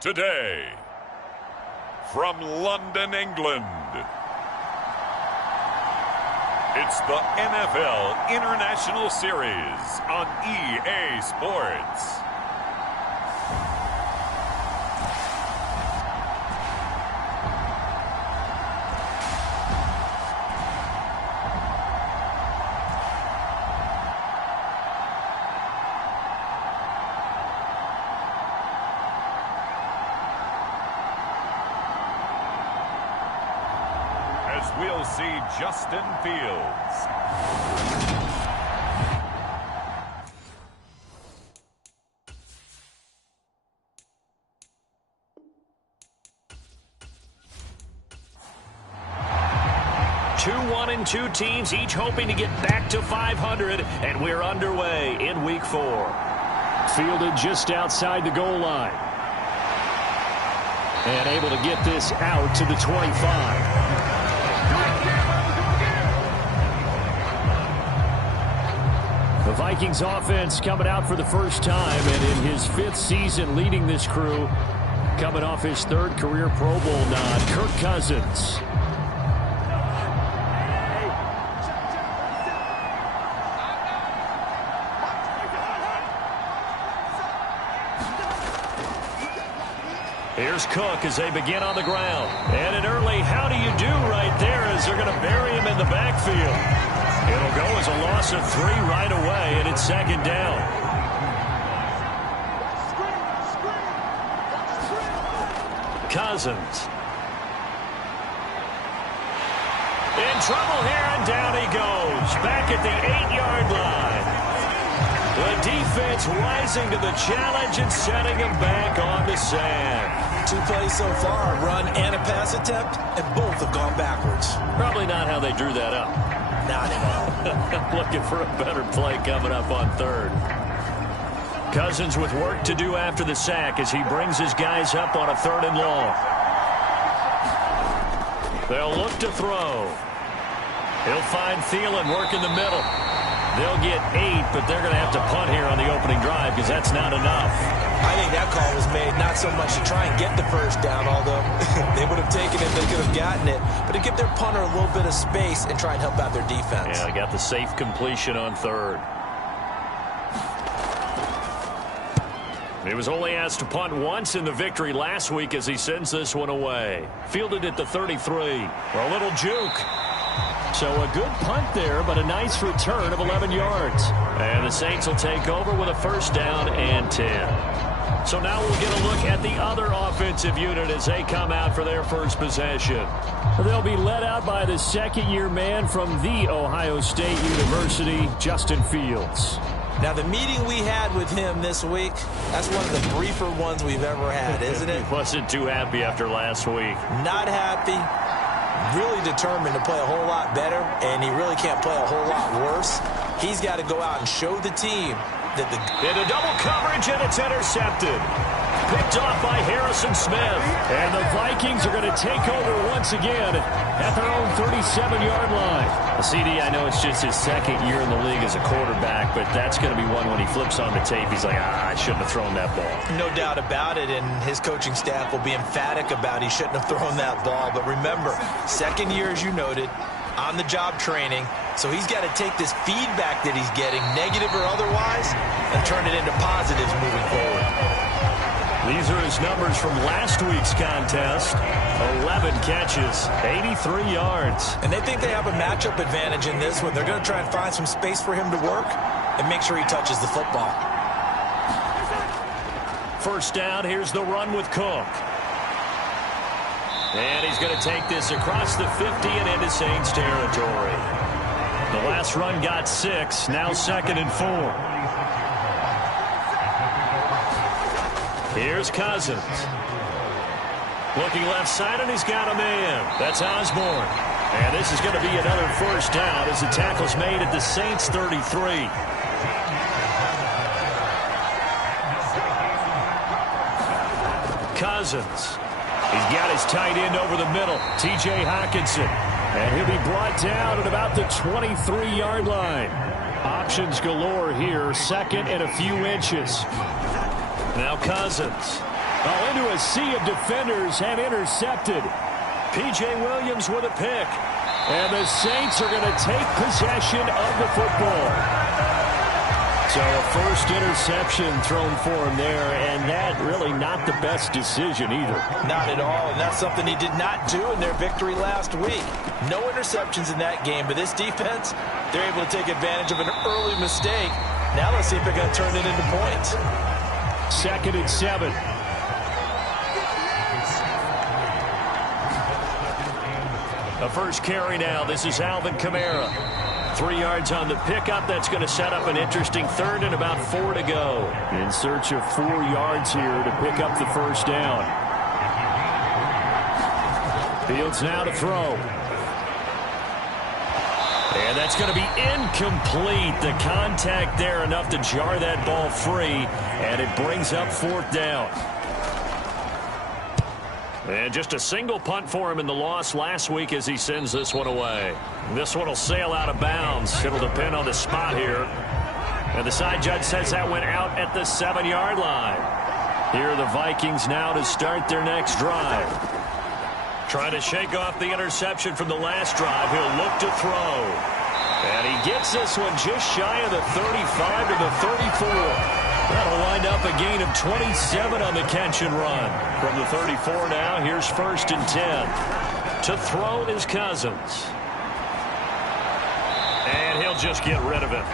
Today, from London, England, it's the NFL International Series on EA Sports. We'll see Justin Fields. Two 1-2 teams, each hoping to get back to 500, and we're underway in Week 4. Fielded just outside the goal line. And able to get this out to the 25. The Vikings offense coming out for the first time, and in his 5th season leading this crew, coming off his 3rd career Pro Bowl nod, Kirk Cousins. Here's Cook as they begin on the ground. And an early how do you do right there as they're going to bury him in the backfield. It'll go as a loss of 3 right away, and it's 2nd down. Cousins. In trouble here, and down he goes. Back at the 8-yard line. The defense rising to the challenge and setting him back on the sand. 2 plays so far, a run and a pass attempt, and both have gone backwards. Probably not how they drew that up. Not at all. Looking for a better play coming up on 3rd. Cousins with work to do after the sack as he brings his guys up on a 3rd and long. They'll look to throw. He'll find Thielen work in the middle. They'll get 8, but they're going to have to punt here on the opening drive because that's not enough. I think that call was made not so much to try and get the first down, although they would have taken it, they could have gotten it, but to give their punter a little bit of space and try and help out their defense. Yeah, got the safe completion on 3rd. He was only asked to punt once in the victory last week as he sends this one away. Fielded at the 33. A little juke. So a good punt there, but a nice return of 11 yards. And the Saints will take over with a 1st down and 10. So now we'll get a look at the other offensive unit as they come out for their first possession. They'll be led out by the 2nd-year man from The Ohio State University, Justin Fields. Now, the meeting we had with him this week, that's one of the briefer ones we've ever had, isn't it? He wasn't too happy after last week. Not happy. Really determined to play a whole lot better, and he really can't play a whole lot worse. He's got to go out and show the team that into double coverage, and it's intercepted. Picked off by Harrison Smith. And the Vikings are going to take over once again at their own 37-yard line. CD, I know it's just his 2nd year in the league as a quarterback, but that's going to be one when he flips on the tape. He's like, I shouldn't have thrown that ball. No doubt about it, and his coaching staff will be emphatic about he shouldn't have thrown that ball. But remember, 2nd year, as you noted, on-the-job training. So he's got to take this feedback that he's getting, negative or otherwise, and turn it into positives moving forward. These are his numbers from last week's contest. 11 catches, 83 yards. And they think they have a matchup advantage in this one. They're going to try and find some space for him to work and make sure he touches the football. 1st down, here's the run with Cook. And he's going to take this across the 50 and into Saints territory. The last run got 6, now 2nd and 4. Here's Cousins. Looking left side, and he's got a man. That's Osborne. And this is going to be another 1st down as the tackle's made at the Saints 33. Cousins. He's got his tight end over the middle, T.J. Hockenson. And he'll be brought down at about the 23-yard line. Options galore here, 2nd and a few inches. Now Cousins. Oh, into a sea of defenders and intercepted. P.J. Williams with a pick. And the Saints are going to take possession of the football. So a first interception thrown for him there, and that really not the best decision either. Not at all, and that's something he did not do in their victory last week. No interceptions in that game, but this defense, they're able to take advantage of an early mistake. Now let's see if they're going to turn it into points. 2nd and 7. The first carry now. This is Alvin Kamara. 3 yards on the pickup. That's going to set up an interesting 3rd and about 4 to go. In search of 4 yards here to pick up the first down. Fields now to throw. And that's going to be incomplete. The contact there enough to jar that ball free. And it brings up 4th down. And just a single punt for him in the loss last week as he sends this one away. This one will sail out of bounds. It'll depend on the spot here. And the side judge says that went out at the 7-yard line. Here are the Vikings now to start their next drive. Trying to shake off the interception from the last drive. He'll look to throw. And he gets this one just shy of the 35 to the 34. That'll wind up a gain of 27 on the catch and run. From the 34 now, here's 1st and 10. To throw is Cousins. And he'll just get rid of it.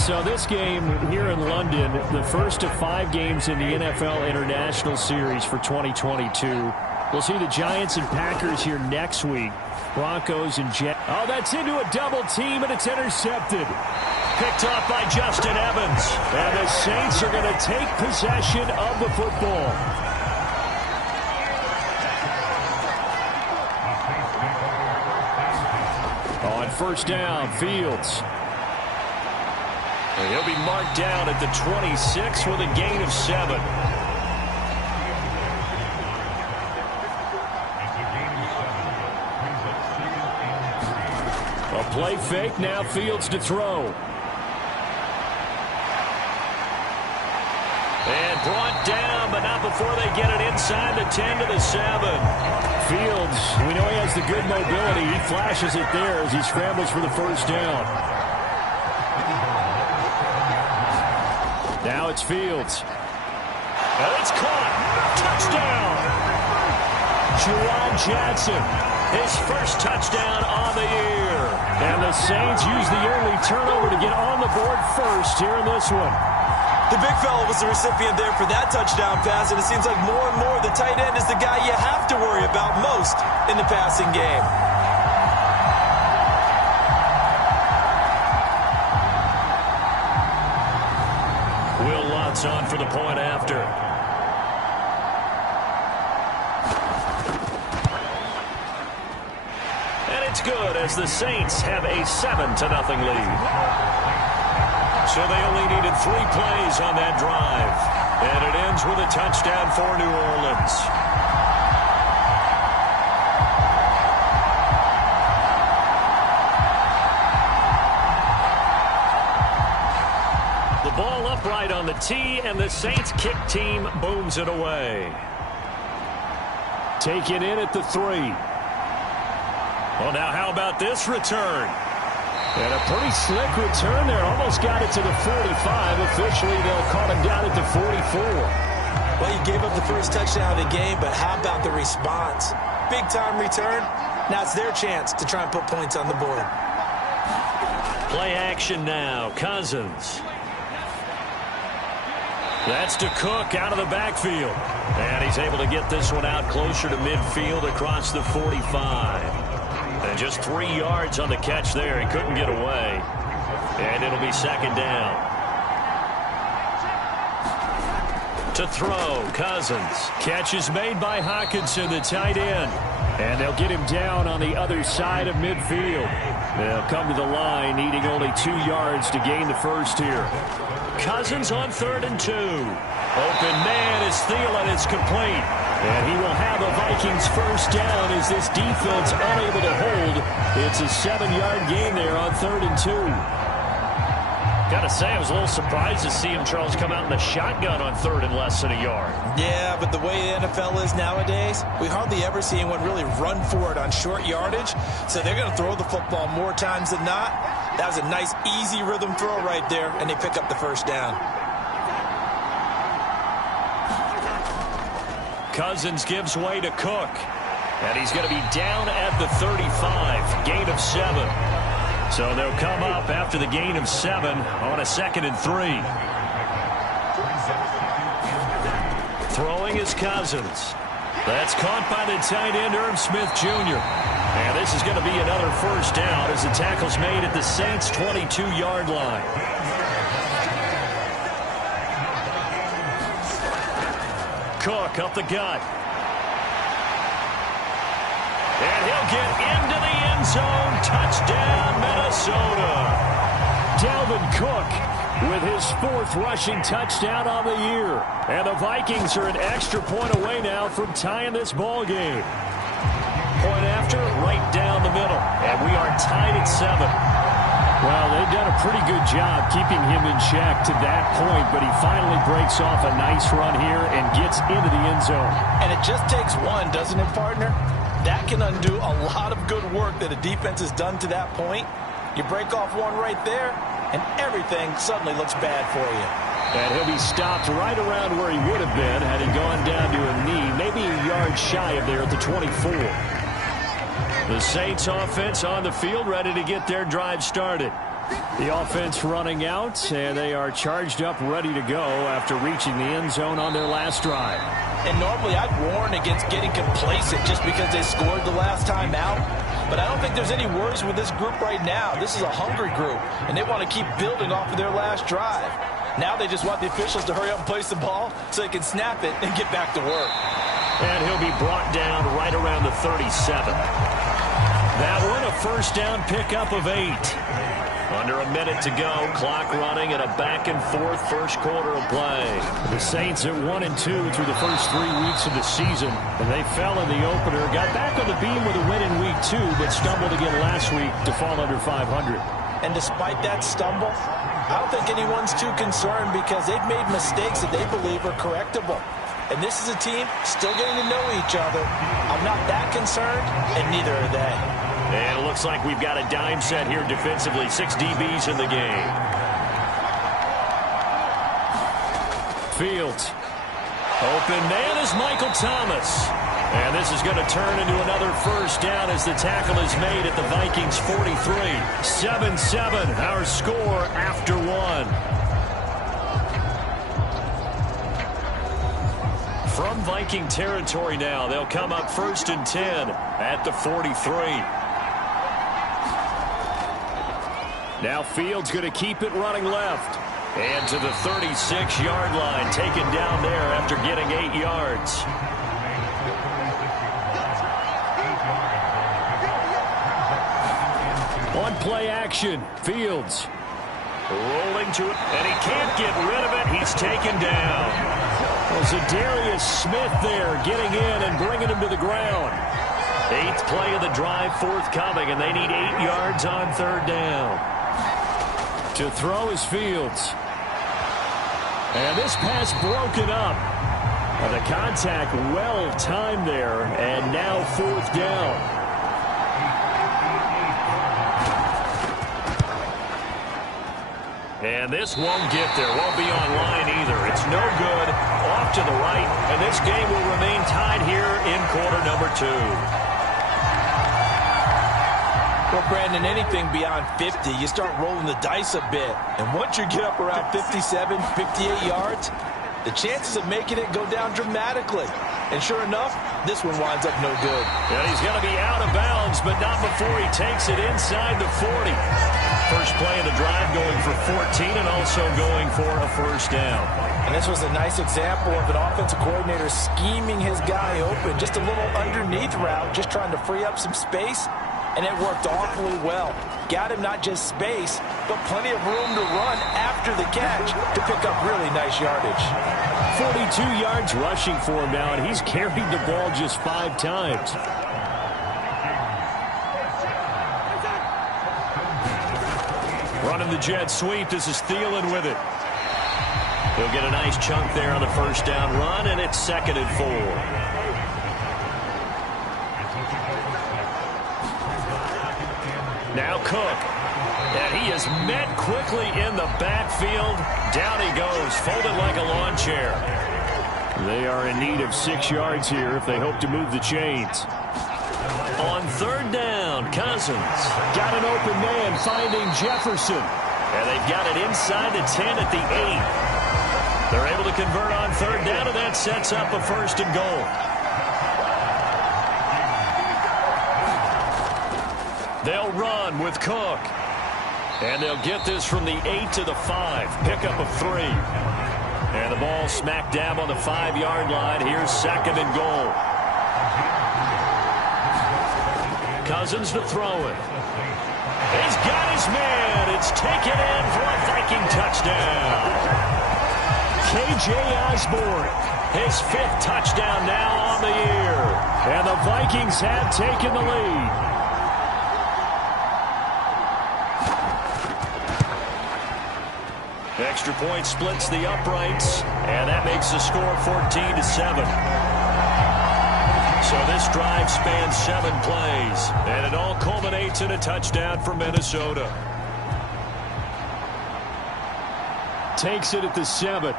So this game here in London, the first of 5 games in the NFL International Series for 2022. We'll see the Giants and Packers here next week. Broncos and Jets. Oh, that's into a double team, and it's intercepted. Picked off by Justin Evans. And the Saints are going to take possession of the football. On 1st down, Fields. And he'll be marked down at the 26 with a gain of 7. A play fake, now Fields to throw. And brought down, but not before they get it inside the 10 to the 7. Fields, we know he has the good mobility. He flashes it there as he scrambles for the first down. Now it's Fields. And it's caught. Touchdown. Juwan Johnson, his first touchdown on the year. And the Saints use the early turnover to get on the board first here in this one. The big fella was the recipient there for that touchdown pass, and it seems like more and more the tight end is the guy you have to worry about most in the passing game. Will Lutz on for the point after. And it's good as the Saints have a 7-0 lead. So they only needed 3 plays on that drive. And it ends with a touchdown for New Orleans. The ball upright on the tee, and the Saints kick team booms it away. Take it in at the 3. Well, now how about this return? And a pretty slick return there. Almost got it to the 45. Officially, they'll call him down at the 44. Well, you gave up the first touchdown of the game, but how about the response? Big-time return. Now it's their chance to try and put points on the board. Play action now. Cousins. That's to Cook out of the backfield. And he's able to get this one out closer to midfield across the 45. And just 3 yards on the catch there. He couldn't get away. And it'll be 2nd down. To throw, Cousins. Catch is made by Hockenson, the tight end. And they'll get him down on the other side of midfield. They'll come to the line, needing only 2 yards to gain the first here. Cousins on 3rd and 2. Open man is Thielen. It's complete. And he will have a Vikings first down as this defense unable to hold. It's a 7-yard gain there on 3rd and 2. Gotta say, I was a little surprised to see him, Charles, come out in the shotgun on 3rd and less than a yard. Yeah, but the way the NFL is nowadays, we hardly ever see anyone really run for it on short yardage. So they're going to throw the football more times than not. That was a nice, easy rhythm throw right there, and they pick up the first down. Cousins gives way to Cook. And he's going to be down at the 35, gain of 7. So they'll come up after the gain of 7 on a 2nd and 3. Throwing is Cousins. That's caught by the tight end, Irv Smith Jr. And this is going to be another first down as the tackle's made at the Saints' 22-yard line. Cook up the gut. And he'll get into the end zone. Touchdown, Minnesota. Dalvin Cook with his 4th rushing touchdown on the year. And the Vikings are an extra point away now from tying this ball game. Point after, right down the middle. And we are tied at 7. Well, they've done a pretty good job keeping him in check to that point, but he finally breaks off a nice run here and gets into the end zone. And it just takes one, doesn't it, partner? That can undo a lot of good work that a defense has done to that point. You break off one right there, and everything suddenly looks bad for you. And he'll be stopped right around where he would have been had he gone down to a knee, maybe a yard shy of there at the 24. The Saints offense on the field, ready to get their drive started. The offense running out, and they are charged up, ready to go after reaching the end zone on their last drive. And normally I'd warn against getting complacent just because they scored the last time out. But I don't think there's any worries with this group right now. This is a hungry group, and they want to keep building off of their last drive. Now they just want the officials to hurry up and place the ball so they can snap it and get back to work. And he'll be brought down right around the 37. That one, a first down pickup of 8. Under a minute to go, clock running and a back-and-forth first quarter of play. The Saints at 1-2 through the first 3 weeks of the season, and they fell in the opener, got back on the beam with a win in week 2, but stumbled again last week to fall under 500. And despite that stumble, I don't think anyone's too concerned because they've made mistakes that they believe are correctable. And this is a team still getting to know each other. I'm not that concerned, and neither are they. And it looks like we've got a dime set here defensively. 6 DBs in the game. Fields. Open man is Michael Thomas. And this is going to turn into another first down as the tackle is made at the Vikings 43. 7-7, our score after 1. From Viking territory now, they'll come up 1st and 10 at the 43. Now Fields going to keep it running left. And to the 36-yard line, taken down there after getting 8 yards. On play action, Fields. Rolling to it, and he can't get rid of it. He's taken down. Well, Zadarius Smith there getting in and bringing him to the ground. 8th play of the drive forthcoming, and they need 8 yards on 3rd down. To throw is Fields. And this pass broken up. And the contact well timed there, and now 4th down. And this won't get there. Won't be online either. It's no good. Off to the right. And this game will remain tied here in quarter number 2. Well, Brandon, anything beyond 50, you start rolling the dice a bit. And once you get up around 57, 58 yards, the chances of making it go down dramatically. And sure enough, this one winds up no good. And he's going to be out of bounds, but not before he takes it inside the 40. First play of the drive going for 14 and also going for a first down. And this was a nice example of an offensive coordinator scheming his guy open. Just a little underneath route, just trying to free up some space. And it worked awfully well. Got him not just space, but plenty of room to run after the catch to pick up really nice yardage. 42 yards rushing for him now, and he's carried the ball just 5 times. Running the jet sweep. This is Thielen with it. He'll get a nice chunk there on the first down run, and it's 2nd and 4. Now Cook. And he is met quickly in the backfield. Down he goes, folded like a lawn chair. They are in need of 6 yards here if they hope to move the chains. On 3rd down, Cousins. Got an open man finding Jefferson. And they've got it inside the 10 at the 8. They're able to convert on 3rd down, and that sets up a 1st and goal. They'll run with Cook. And they'll get this from the 8 to the 5. Pickup of 3. And the ball smack dab on the 5-yard line. Here's 2nd and goal. Cousins to throw it. He's got his man. It's taken in for a Viking touchdown. K.J. Osborne. His 5th touchdown now on the year. And the Vikings have taken the lead. Extra point splits the uprights, and that makes the score 14-7. So this drive spans 7 plays, and it all culminates in a touchdown for Minnesota. Takes it at the 7.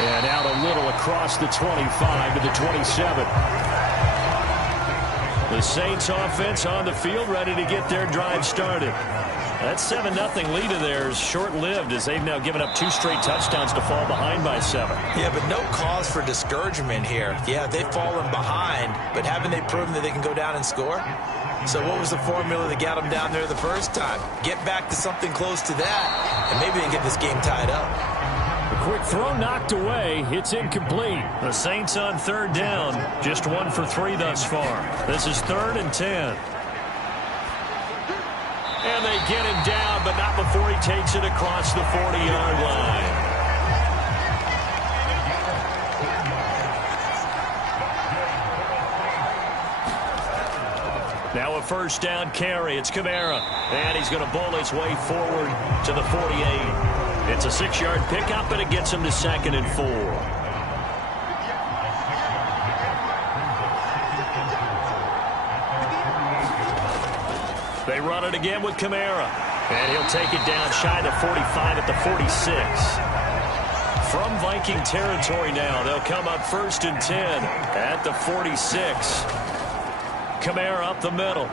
And out a little across the 25 to the 27. The Saints offense on the field, ready to get their drive started. That 7-0 lead of theirs short-lived as they've now given up 2 straight touchdowns to fall behind by 7. Yeah, but no cause for discouragement here. Yeah, they've fallen behind, but haven't they proven that they can go down and score? So what was the formula that got them down there the first time? Get back to something close to that, and maybe they can get this game tied up. A quick throw knocked away. It's incomplete. The Saints on 3rd down, just 1 for 3 thus far. This is 3rd and 10. And they get him down, but not before he takes it across the 40-yard line. Now a 1st down carry. It's Kamara. And he's going to bowl his way forward to the 48. It's a 6-yard pickup, and it gets him to 2nd and 4. They run it again with Kamara. And he'll take it down shy of the 45 at the 46. From Viking territory now, they'll come up 1st and 10 at the 46. Kamara up the middle.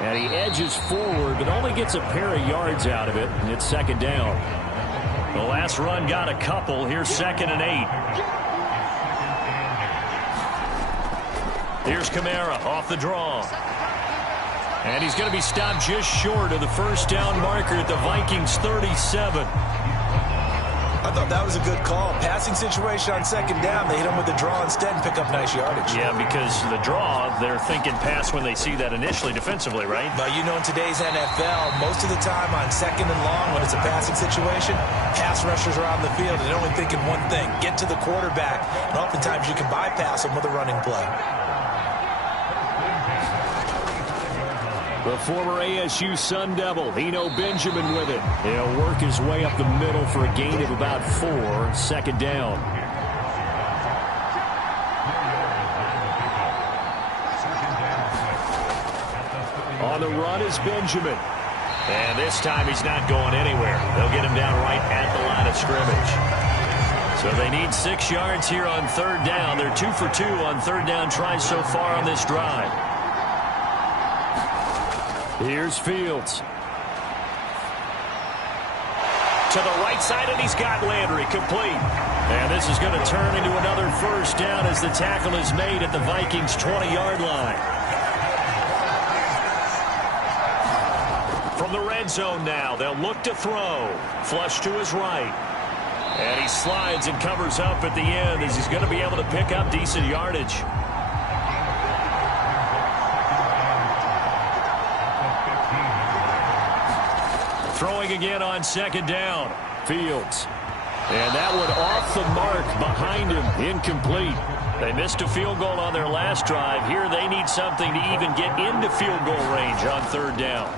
And he edges forward, but only gets a pair of yards out of it, and it's 2nd down. The last run got a couple. Here's 2nd and 8. Here's Kamara off the draw. And he's going to be stopped just short of the 1st down marker at the Vikings 37. I thought that was a good call. Passing situation on 2nd down. They hit him with the draw instead and pick up nice yardage. Yeah, because the draw, they're thinking pass when they see that initially defensively, right? But you know, in today's NFL, most of the time on 2nd and long, when it's a passing situation, pass rushers are on the field and they're only thinking one thing, get to the quarterback. And oftentimes you can bypass them with a running play. The former ASU Sun Devil, Eno Benjamin with it. He'll work his way up the middle for a gain of about 4, 2nd down. On the run is Benjamin. And this time he's not going anywhere. They'll get him down right at the line of scrimmage. So they need 6 yards here on 3rd down. They're 2 for 2 on 3rd down tries so far on this drive. Here's Fields. To the right side, and he's got Landry complete. And this is going to turn into another 1st down as the tackle is made at the Vikings' 20-yard line. From the red zone now, they'll look to throw. Flush to his right. And he slides and covers up at the end as he's going to be able to pick up decent yardage. Throwing again on 2nd down. Fields. And that one off the mark behind him. Incomplete. They missed a field goal on their last drive. Here they need something to even get into field goal range on 3rd down.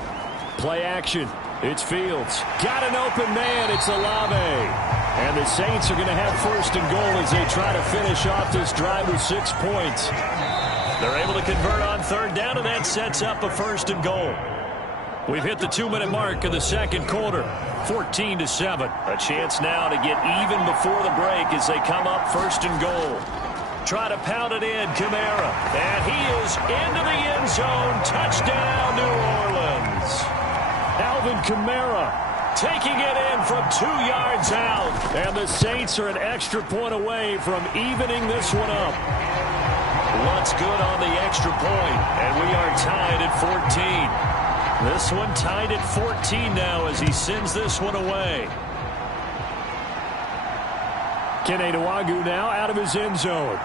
Play action. It's Fields. Got an open man. It's Olave. And the Saints are going to have first and goal as they try to finish off this drive with 6 points. They're able to convert on third down, and that sets up a first and goal. We've hit the 2-minute mark in the second quarter. 14-7. A chance now to get even before the break as they come up first and goal. Try to pound it in, Kamara. And he is into the end zone. Touchdown, New Orleans. Alvin Kamara taking it in from 2 yards out. And the Saints are an extra point away from evening this one up. What's good on the extra point? And we are tied at 14. This one tied at 14 now as he sends this one away. Kene Nwangwu now out of his end zone.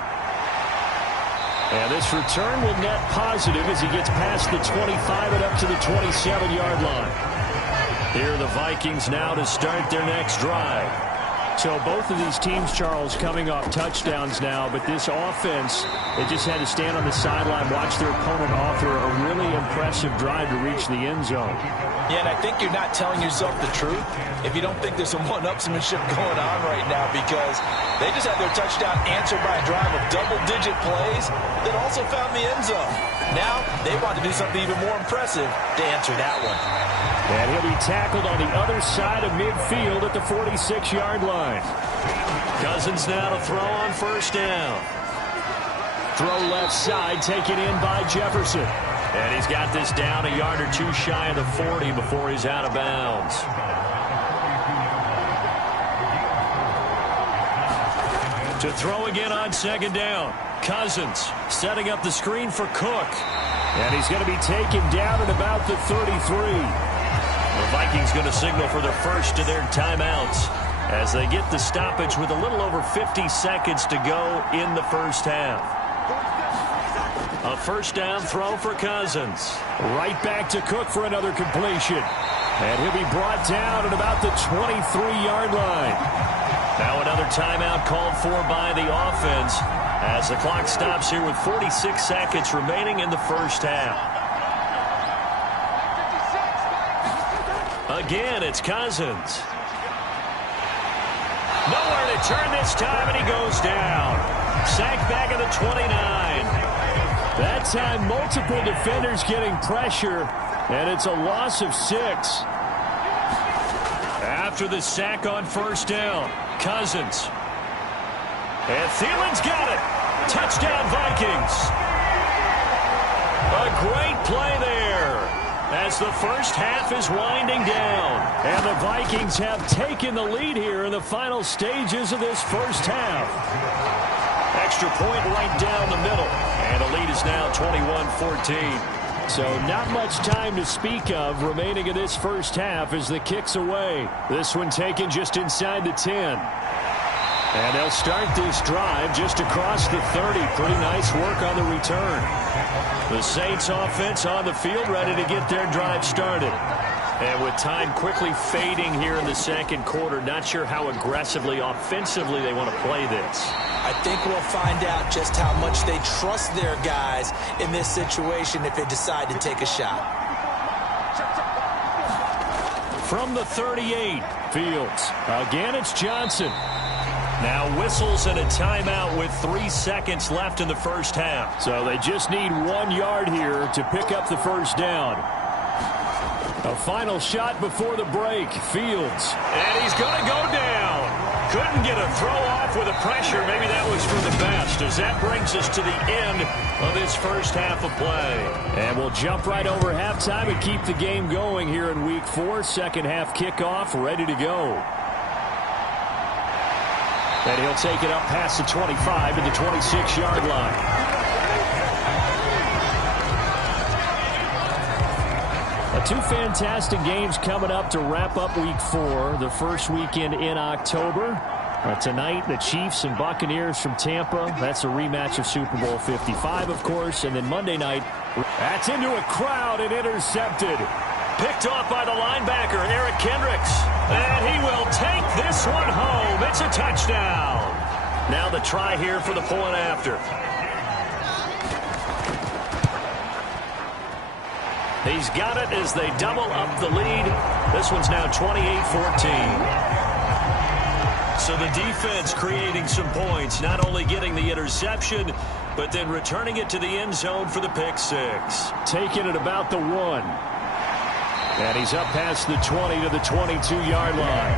And this return will net positive as he gets past the 25 and up to the 27-yard line. Here are the Vikings now to start their next drive. So both of these teams, Charles, coming off touchdowns now, but this offense, they just had to stand on the sideline, watch their opponent offer a really impressive drive to reach the end zone. Yeah, and I think you're not telling yourself the truth if you don't think there's some one-upsmanship going on right now, because they just had their touchdown answered by a drive of double-digit plays that also found the end zone. Now they want to do something even more impressive to answer that one. And he'll be tackled on the other side of midfield at the 46-yard line. Cousins now to throw on first down. Throw left side, taken in by Jefferson. And he's got this down a yard or two shy of the 40 before he's out of bounds. To throw again on second down. Cousins setting up the screen for Cook. And he's going to be taken down at about the 33. The Vikings going to signal for their first of their timeouts as they get the stoppage with a little over 50 seconds to go in the first half. A first down throw for Cousins. Right back to Cook for another completion. And he'll be brought down at about the 23-yard line. Now another timeout called for by the offense as the clock stops here with 46 seconds remaining in the first half. Again, it's Cousins. Nowhere to turn this time, and he goes down. Sacked back at the 29. That time, multiple defenders getting pressure, and it's a loss of 6. After the sack on first down, Cousins. And Thielen's got it. Touchdown, Vikings. A great play there as the first half is winding down. And the Vikings have taken the lead here in the final stages of this first half. Extra point right down the middle. And the lead is now 21-14. So not much time to speak of remaining in this first half as the kick's away. This one taken just inside the 10. And they'll start this drive just across the 30. Pretty nice work on the return. The Saints offense on the field ready to get their drive started. And with time quickly fading here in the second quarter, not sure how aggressively, offensively they want to play this. I think we'll find out just how much they trust their guys in this situation if they decide to take a shot. From the 38, Fields. Again, it's Johnson. Now whistles and a timeout with 3 seconds left in the first half. So they just need 1 yard here to pick up the first down. A final shot before the break. Fields. And he's going to go down. Couldn't get a throw off with the pressure. Maybe that was for the best as that brings us to the end of this first half of play. And we'll jump right over halftime and keep the game going here in week 4. Second half kickoff ready to go. And he'll take it up past the 25 to the 26-yard line. Two fantastic games coming up to wrap up week 4, the first weekend in October. Tonight, the Chiefs and Buccaneers from Tampa. That's a rematch of Super Bowl 55, of course. And then Monday night, that's into a crowd and intercepted. Picked off by the linebacker, Eric Kendricks. And he will take this one home. It's a touchdown. Now the try here for the point after. He's got it as they double up the lead. This one's now 28-14. So the defense creating some points, not only getting the interception, but then returning it to the end zone for the pick six. Taking it about the 1. And he's up past the 20 to the 22-yard line.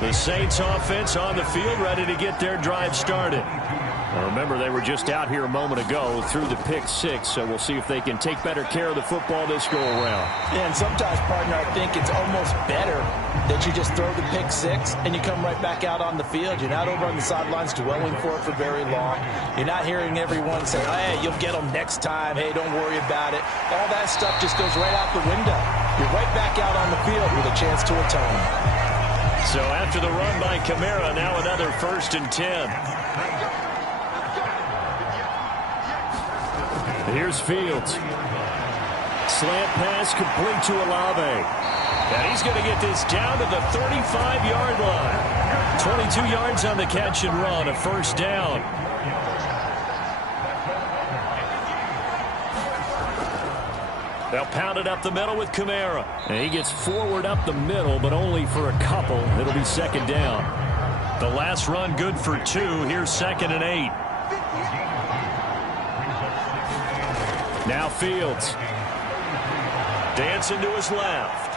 The Saints offense on the field, ready to get their drive started. Now remember, they were just out here a moment ago through the pick six, so we'll see if they can take better care of the football this go-around. Yeah, and sometimes, partner, I think it's almost better that you just throw the pick six and you come right back out on the field. You're not over on the sidelines dwelling for it for very long. You're not hearing everyone say, hey, you'll get them next time. Hey, don't worry about it. All that stuff just goes right out the window. You're right back out on the field with a chance to atone. So after the run by Kamara, now another 1st and 10. Here's Fields. Slant pass complete to Olave. And he's going to get this down to the 35-yard line. 22 yards on the catch and run, a 1st down. They'll pound it up the middle with Kamara. And he gets forward up the middle, but only for a couple. It'll be 2nd down. The last run good for 2. Here's 2nd and 8. Now Fields. Dancing to his left.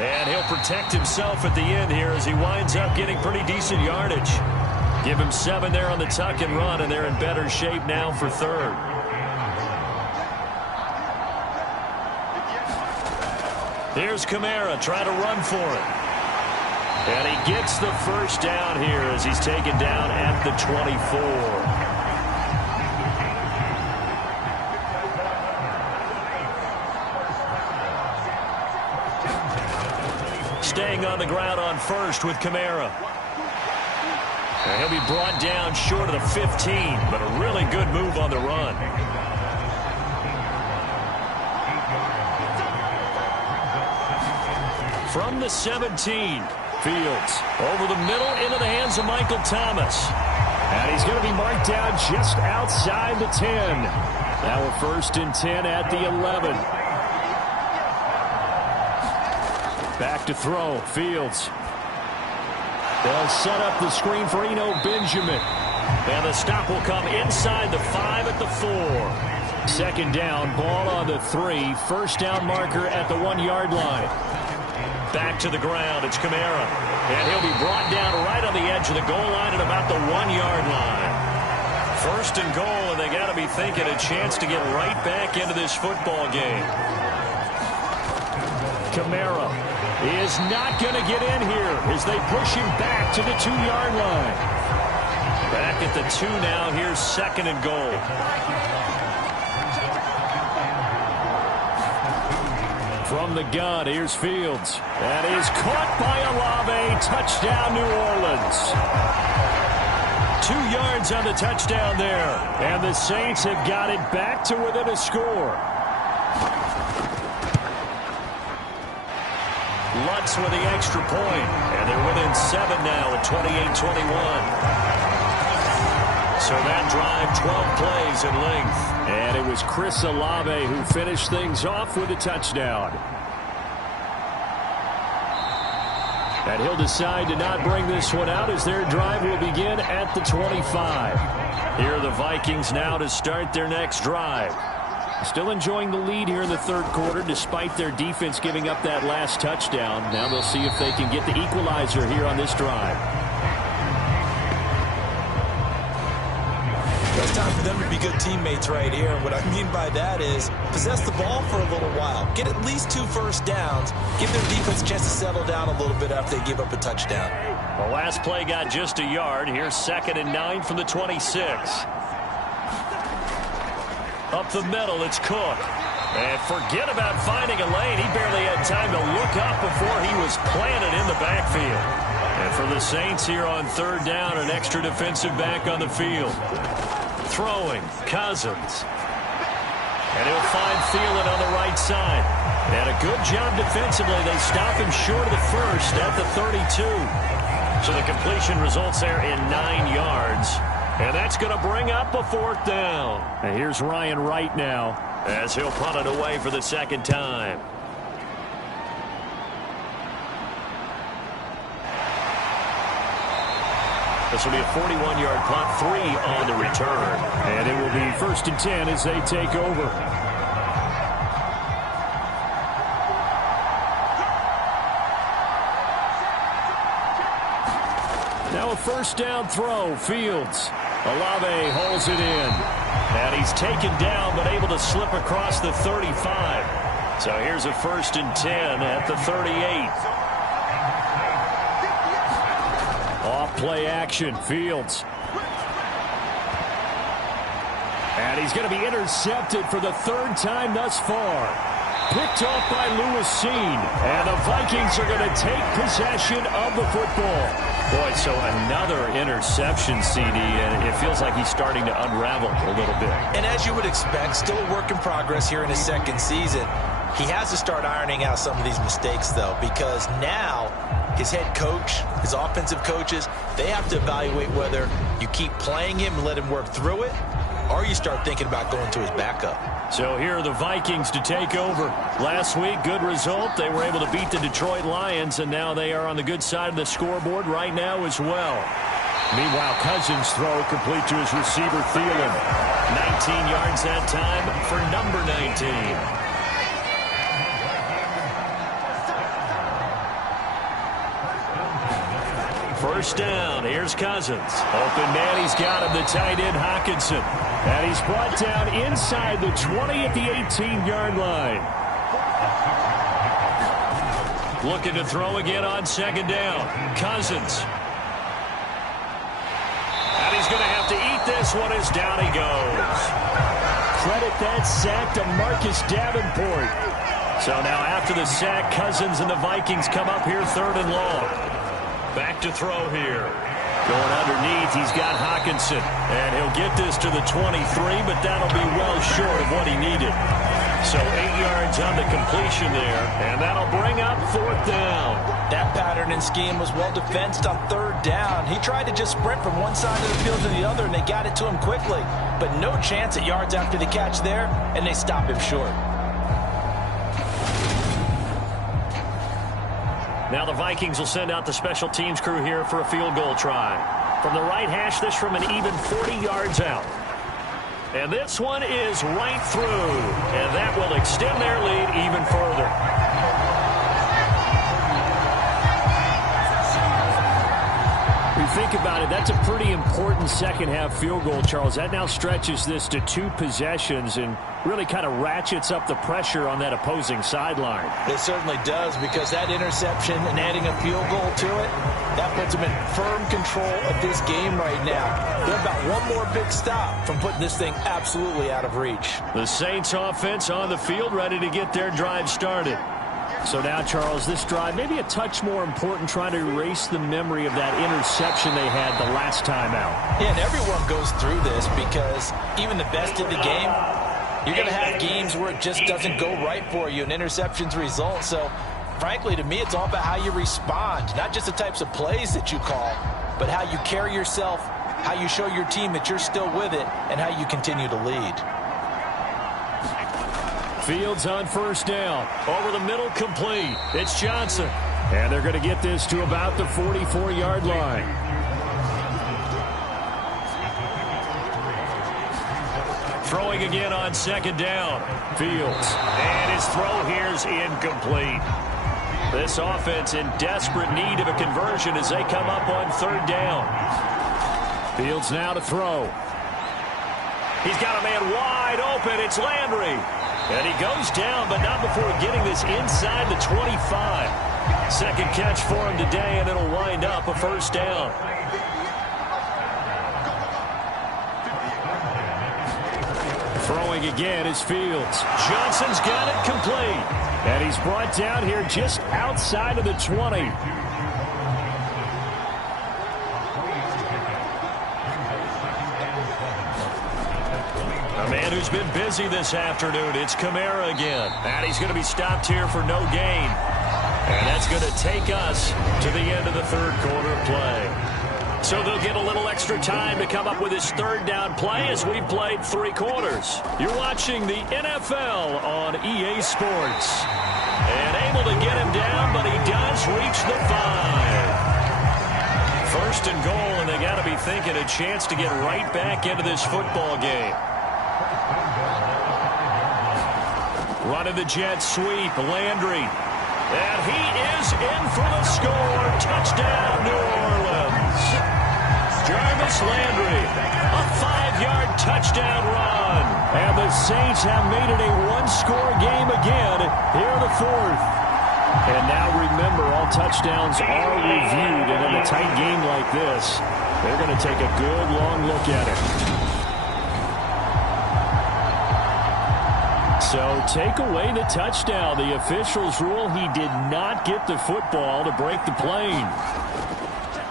And he'll protect himself at the end here as he winds up getting pretty decent yardage. Give him 7 there on the tuck and run, and they're in better shape now for 3rd. Here's Kamara trying to run for it. And he gets the 1st down here as he's taken down at the 24. Staying on the ground on 1st with Kamara. And he'll be brought down short of the 15, but a really good move on the run. From the 17, Fields over the middle into the hands of Michael Thomas. And he's going to be marked down just outside the 10. Now a 1st and 10 at the 11. Back to throw. Fields. They'll set up the screen for Eno Benjamin. And the stop will come inside the 5 at the 4. 2nd down, ball on the 3. 1st down marker at the 1-yard line. Back to the ground. It's Kamara. And he'll be brought down right on the edge of the goal line at about the 1-yard line. 1st and goal, and they got to be thinking a chance to get right back into this football game. Kamara is not going to get in here as they push him back to the 2-yard line. Back at the 2 now. Here's 2nd and goal. From the gun, here's Fields. That is caught by Olave. Touchdown, New Orleans. 2 yards on the touchdown there. And the Saints have got it back to within a score. Lutz with the extra point. And they're within 7 now at 28-21. So that drive, 12 plays in length. And it was Chris Olave who finished things off with a touchdown. And he'll decide to not bring this one out as their drive will begin at the 25. Here are the Vikings now to start their next drive. Still enjoying the lead here in the 3rd quarter despite their defense giving up that last touchdown. Now they'll see if they can get the equalizer here on this drive. It's time for them to be good teammates right here. And what I mean by that is possess the ball for a little while. Get at least 2 first downs. Give their defense a chance to settle down a little bit after they give up a touchdown. The last play got just a yard. Here's 2nd and 9 from the 26. Up the middle, it's Cook. And forget about finding a lane. He barely had time to look up before he was planted in the backfield. And for the Saints here on 3rd down, an extra defensive back on the field. Throwing, Cousins. And he'll find Thielen on the right side. And a good job defensively. They stop him short of the 1st at the 32. So the completion results there in 9 yards. And that's going to bring up a 4th down. And here's Ryan Wright now. as he'll punt it away for the second time. This will be a 41-yard punt, 3 on the return. And it will be 1st and 10 as they take over. Now a 1st down throw. Fields. Olave holds it in. And he's taken down but able to slip across the 35. So here's a 1st and 10 at the 38. Off-play action. Fields. And he's going to be intercepted for the 3rd time thus far. Picked off by Lewisine. And the Vikings are going to take possession of the football. Boy, so another interception, CD, and it feels like he's starting to unravel a little bit. And as you would expect, still a work in progress here in his 2nd season. He has to start ironing out some of these mistakes, though, because now his head coach, his offensive coaches, they have to evaluate whether you keep playing him and let him work through it, or you start thinking about going to his backup. So here are the Vikings to take over. Last week, good result. They were able to beat the Detroit Lions, and now they are on the good side of the scoreboard right now as well. Meanwhile, Cousins' throw complete to his receiver, Thielen. 19 yards that time for number 19. First down. Here's Cousins. Open man. He's got him. The tight end, Hockenson. And he's brought down inside the 20 at the 18-yard line. Looking to throw again on 2nd down. Cousins. And he's going to have to eat this one as down he goes. Credit that sack to Marcus Davenport. So now after the sack, Cousins and the Vikings come up here 3rd and long. Back to throw here. Going underneath, he's got Hockenson. And he'll get this to the 23, but that'll be well short of what he needed. So 8 yards on the completion there, and that'll bring up 4th down. That pattern and scheme was well defensed on 3rd down. He tried to just sprint from one side of the field to the other, and they got it to him quickly. But no chance at yards after the catch there, and they stop him short. Now the Vikings will send out the special teams crew here for a field goal try. From the right hash, this from an even 40 yards out. And this one is right through. And that will extend their lead even further. When you think about it, that's a pretty important second-half field goal, Charles. That now stretches this to 2 possessions and really kind of ratchets up the pressure on that opposing sideline. It certainly does, because that interception and adding a field goal to it, that puts them in firm control of this game right now. They're about one more big stop from putting this thing absolutely out of reach. The Saints offense on the field, ready to get their drive started. So now, Charles, this drive maybe a touch more important, trying to erase the memory of that interception they had the last time out. Yeah, and everyone goes through this, because even the best of the game, you're going to have games where it just doesn't go right for you, and interceptions result. So, frankly, to me, it's all about how you respond, not just the types of plays that you call, but how you carry yourself, how you show your team that you're still with it, and how you continue to lead. Fields on 1st down. Over the middle, complete. It's Johnson. And they're going to get this to about the 44-yard line. Throwing again on 2nd down. Fields. And his throw here's incomplete. This offense in desperate need of a conversion as they come up on 3rd down. Fields now to throw. He's got a man wide open. It's Landry. And he goes down, but not before getting this inside the 25. Second catch for him today, and it'll wind up a 1st down. Throwing again is Fields. Johnson's got it complete. And he's brought down here just outside of the 20. A man who's been busy this afternoon. It's Kamara again. And he's going to be stopped here for no gain. And that's going to take us to the end of the 3rd quarter play. So they'll get a little extra time to come up with his third down play as we've played 3 quarters. You're watching the NFL on EA Sports. And able to get him down, but he does reach the 5. First and goal, and they got to be thinking a chance to get right back into this football game. Running the jet sweep, Landry. And he is in for the score. Touchdown, New Orleans. Jarvis Landry, a 5-yard touchdown run. And the Saints have made it a 1-score game again here in the 4th. And now remember, all touchdowns are reviewed. And in a tight game like this, they're going to take a good long look at it. So take away the touchdown. The officials rule he did not get the football to break the plane.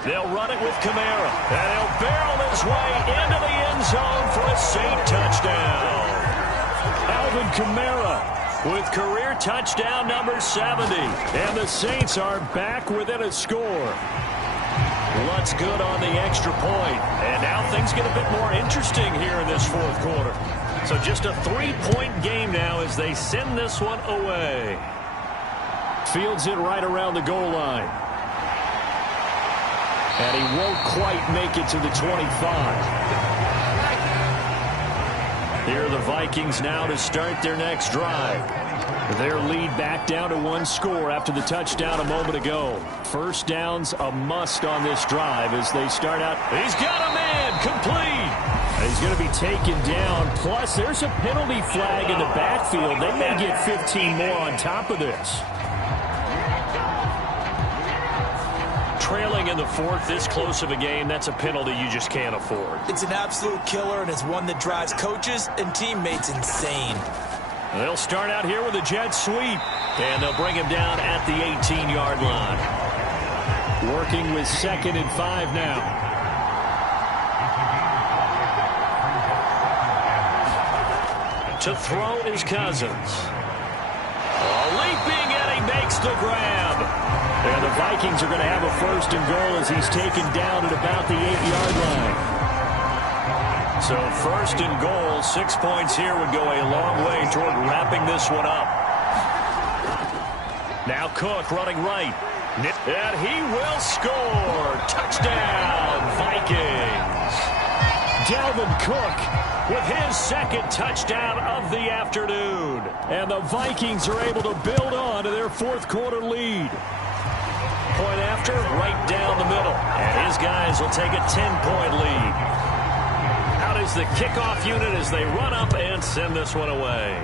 They'll run it with Kamara. And he'll barrel his way into the end zone for a Saint touchdown. Alvin Kamara with career touchdown number 70. And the Saints are back within a score. What's good on the extra point. And now things get a bit more interesting here in this 4th quarter. So just a 3-point game now as they send this one away. Fields it right around the goal line. And he won't quite make it to the 25. Here are the Vikings now to start their next drive. Their lead back down to 1 score after the touchdown a moment ago. First down's a must on this drive as they start out. He's got a man, complete. He's going to be taken down. Plus, there's a penalty flag in the backfield. They may get 15 more on top of this. Trailing in the 4th, this close of a game, that's a penalty you just can't afford. It's an absolute killer, and it's one that drives coaches and teammates insane. They'll start out here with a jet sweep, and they'll bring him down at the 18-yard line. Working with 2nd and 5 now. To throw is Cousins. Leaping, and he makes the grab. And the Vikings are going to have a 1st and goal as he's taken down at about the 8-yard line. So 1st and goal, 6 points here would go a long way toward wrapping this one up. Now Cook running right. And he will score. Touchdown, Vikings. Dalvin Cook with his 2nd touchdown of the afternoon. And the Vikings are able to build on to their 4th quarter lead. Point after, right down the middle. And his guys will take a 10-point lead. Out is the kickoff unit as they run up and send this one away.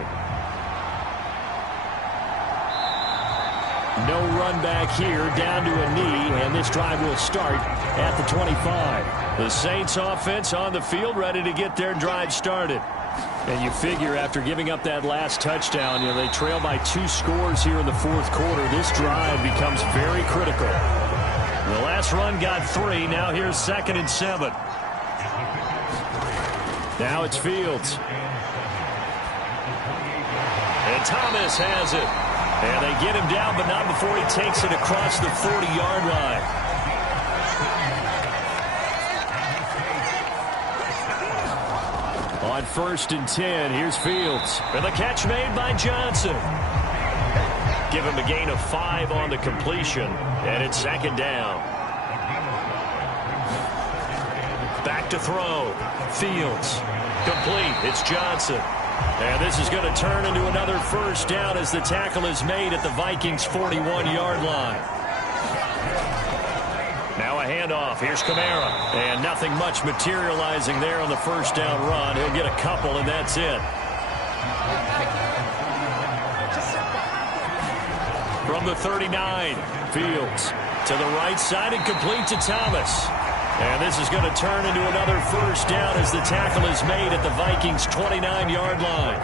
No run back here, down to a knee, and this drive will start at the 25. The Saints offense on the field, ready to get their drive started. And you figure after giving up that last touchdown, they trail by 2 scores here in the 4th quarter. This drive becomes very critical. The last run got 3. Now here's 2nd and 7. Now it's Fields. And Thomas has it. And they get him down, but not before he takes it across the 40-yard line. On 1st and 10, here's Fields. And the catch made by Johnson. Give him a gain of 5 on the completion, and it's 2nd down. Back to throw. Fields. Complete. It's Johnson. And this is going to turn into another 1st down as the tackle is made at the Vikings' 41-yard line. Now a handoff. Here's Kamara. And nothing much materializing there on the 1st down run. He'll get a couple, and that's it. From the 39, Fields to the right side and complete to Thomas. And this is going to turn into another 1st down as the tackle is made at the Vikings' 29-yard line.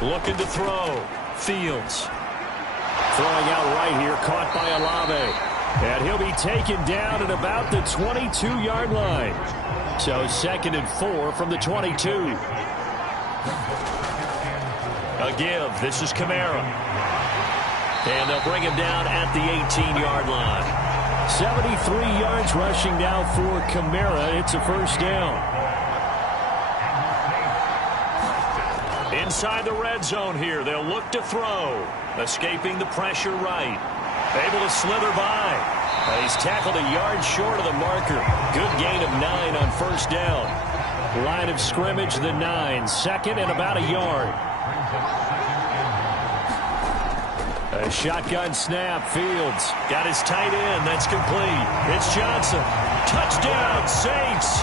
Looking to throw. Fields. Throwing out right here, caught by Olave. And he'll be taken down at about the 22-yard line. So 2nd and 4 from the 22. A give. This is Kamara. And they'll bring him down at the 18-yard line. 73 yards rushing now for Kamara. It's a first down. Inside the red zone here, they'll look to throw. Escaping the pressure right. Able to slither by. He's tackled a yard short of the marker. Good gain of 9 on first down. Line of scrimmage, the 9. Second and about a yard. A shotgun snap. Fields got his tight end. That's complete. It's Johnson. Touchdown, Saints.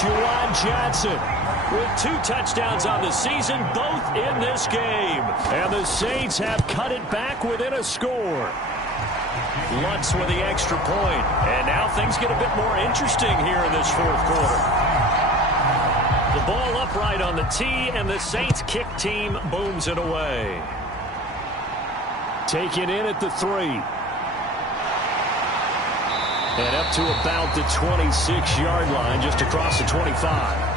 Juwan Johnson with 2 touchdowns on the season, both in this game. And the Saints have cut it back within a score. Lutz with the extra point. And now things get a bit more interesting here in this fourth quarter. The ball upright on the tee, and the Saints kick team booms it away. Taken in at the 3. And up to about the 26-yard line, just across the 25.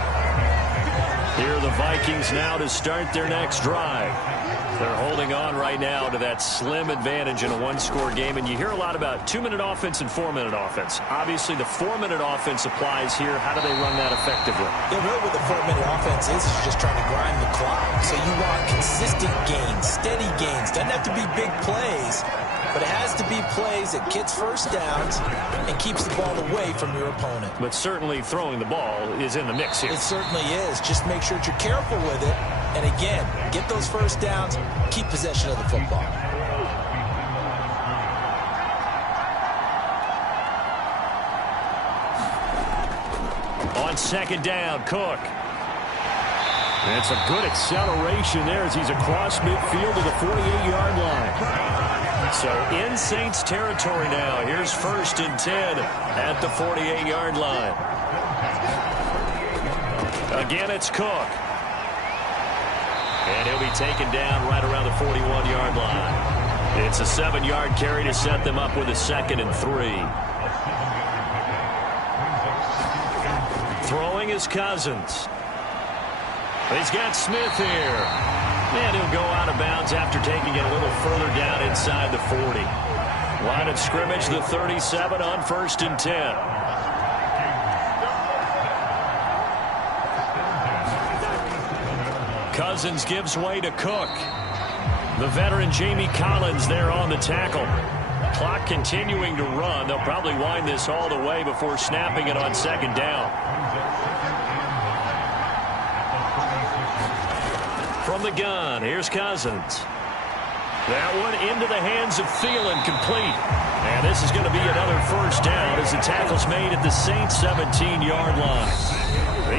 Here are the Vikings now to start their next drive. They're holding on right now to that slim advantage in a one-score game, and you hear a lot about 2-minute offense and 4-minute offense. Obviously, the 4-minute offense applies here. How do they run that effectively? Yeah, really what the 4-minute offense is you're just trying to grind the clock. So you want consistent gains, steady gains. Doesn't have to be big plays, but it has to be plays that gets first downs and keeps the ball away from your opponent. But certainly throwing the ball is in the mix here. It certainly is. Just make sure that you're careful with it. And again, get those first downs, keep possession of the football. On second down, Cook. That's a good acceleration there as he's across midfield to the 48-yard line. So in Saints territory now. Here's 1st and 10 at the 48-yard line. Again, it's Cook. And he'll be taken down right around the 41-yard line. It's a 7-yard carry to set them up with a 2nd and 3. Throwing is Cousins. He's got Smith here. And he'll go out of bounds after taking it a little further down inside the 40. Line of scrimmage, the 37 on 1st and 10. Cousins gives way to Cook. The veteran Jamie Collins there on the tackle. Clock continuing to run. They'll probably wind this all the way before snapping it on 2nd down. From the gun, here's Cousins. That one into the hands of Thielen, complete. And this is going to be another first down as the tackle's made at the Saints 17-yard line.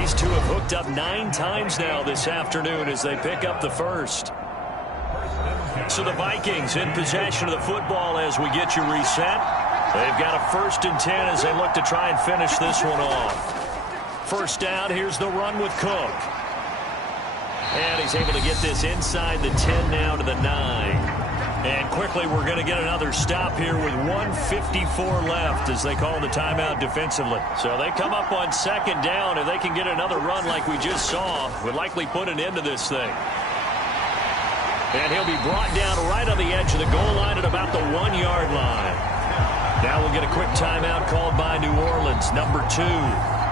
These two have hooked up 9 times now this afternoon as they pick up the first. So the Vikings in possession of the football as we get you reset. They've got a 1st and 10 as they look to try and finish this one off. First down, here's the run with Cook. And he's able to get this inside the 10 now to the 9. And quickly we're going to get another stop here with 1:54 left as they call the timeout defensively. So they come up on 2nd down, and they can get another run like we just saw. Would likely put an end to this thing. And he'll be brought down right on the edge of the goal line at about the 1-yard line. Now we'll get a quick timeout called by New Orleans, number 2.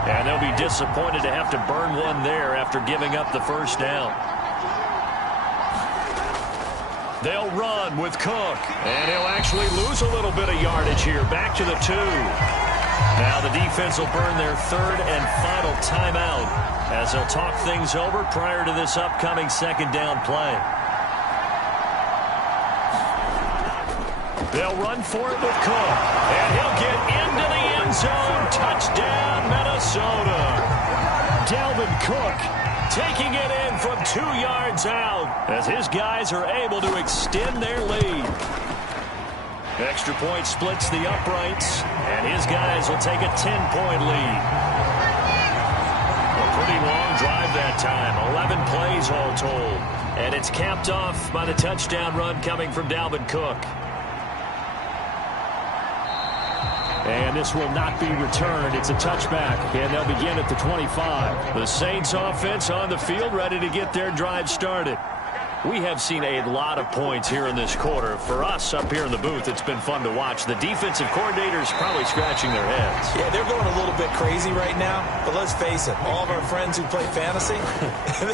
And they'll be disappointed to have to burn one there after giving up the first down. They'll run with Cook. And he'll actually lose a little bit of yardage here. Back to the 2. Now the defense will burn their 3rd and final timeout as they'll talk things over prior to this upcoming 2nd down play. They'll run for it with Cook. And he'll get into the end zone. Touchdown, Minnesota. Dalvin Cook taking it in from 2 yards out as his guys are able to extend their lead. Extra point splits the uprights, and his guys will take a 10-point lead. A pretty long drive that time, 11 plays all told. And it's capped off by the touchdown run coming from Dalvin Cook. And this will not be returned. It's a touchback, and they'll begin at the 25. The Saints offense on the field ready to get their drive started. We have seen a lot of points here in this quarter. For us up here in the booth, it's been fun to watch. The defensive coordinators probably scratching their heads. Yeah, they're going a little bit crazy right now. But let's face it, all of our friends who play fantasy,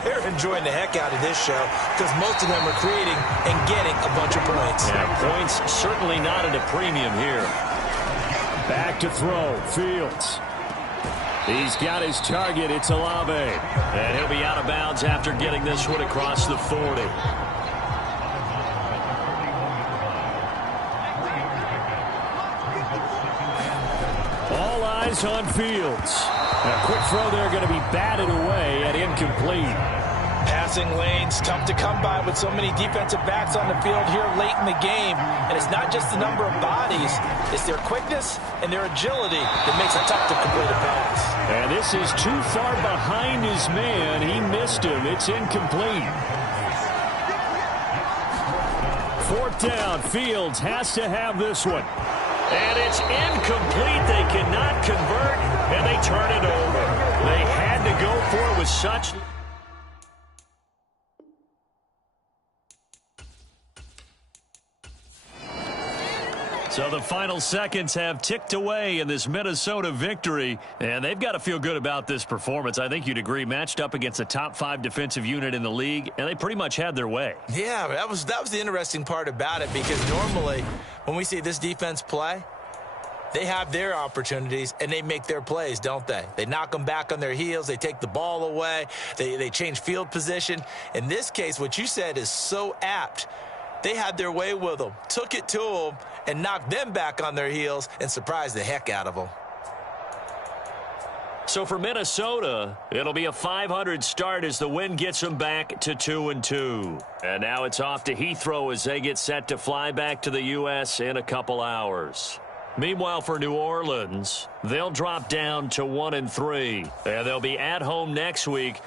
they're enjoying the heck out of this show because most of them are creating and getting a bunch of points. Yeah, points certainly not at a premium here. Back to throw, Fields. He's got his target. It's Olave. And he'll be out of bounds after getting this one across the 40. All eyes on Fields. A quick throw there going to be batted away and incomplete. Passing lanes, tough to come by with so many defensive backs on the field here late in the game. And it's not just the number of bodies, it's their quickness and their agility that makes it tough to complete a pass. And this is too far behind his man. He missed him. It's incomplete. Fourth down. Fields has to have this one. And it's incomplete. They cannot convert, and they turn it over. They had to go for it with such... So the final seconds have ticked away in this Minnesota victory, and they've got to feel good about this performance. I think you'd agree, matched up against a top 5 defensive unit in the league, and they pretty much had their way. Yeah, that was the interesting part about it, because normally when we see this defense play, they have their opportunities, and they make their plays, don't they? They knock them back on their heels. They take the ball away. They change field position. In this case, what you said is so apt. They had their way with them, took it to them, and knocked them back on their heels and surprised the heck out of them. So for Minnesota, it'll be a 500 start as the win gets them back to 2-2. And now it's off to Heathrow as they get set to fly back to the U.S. in a couple hours. Meanwhile, for New Orleans, they'll drop down to 1-3, and they'll be at home next week.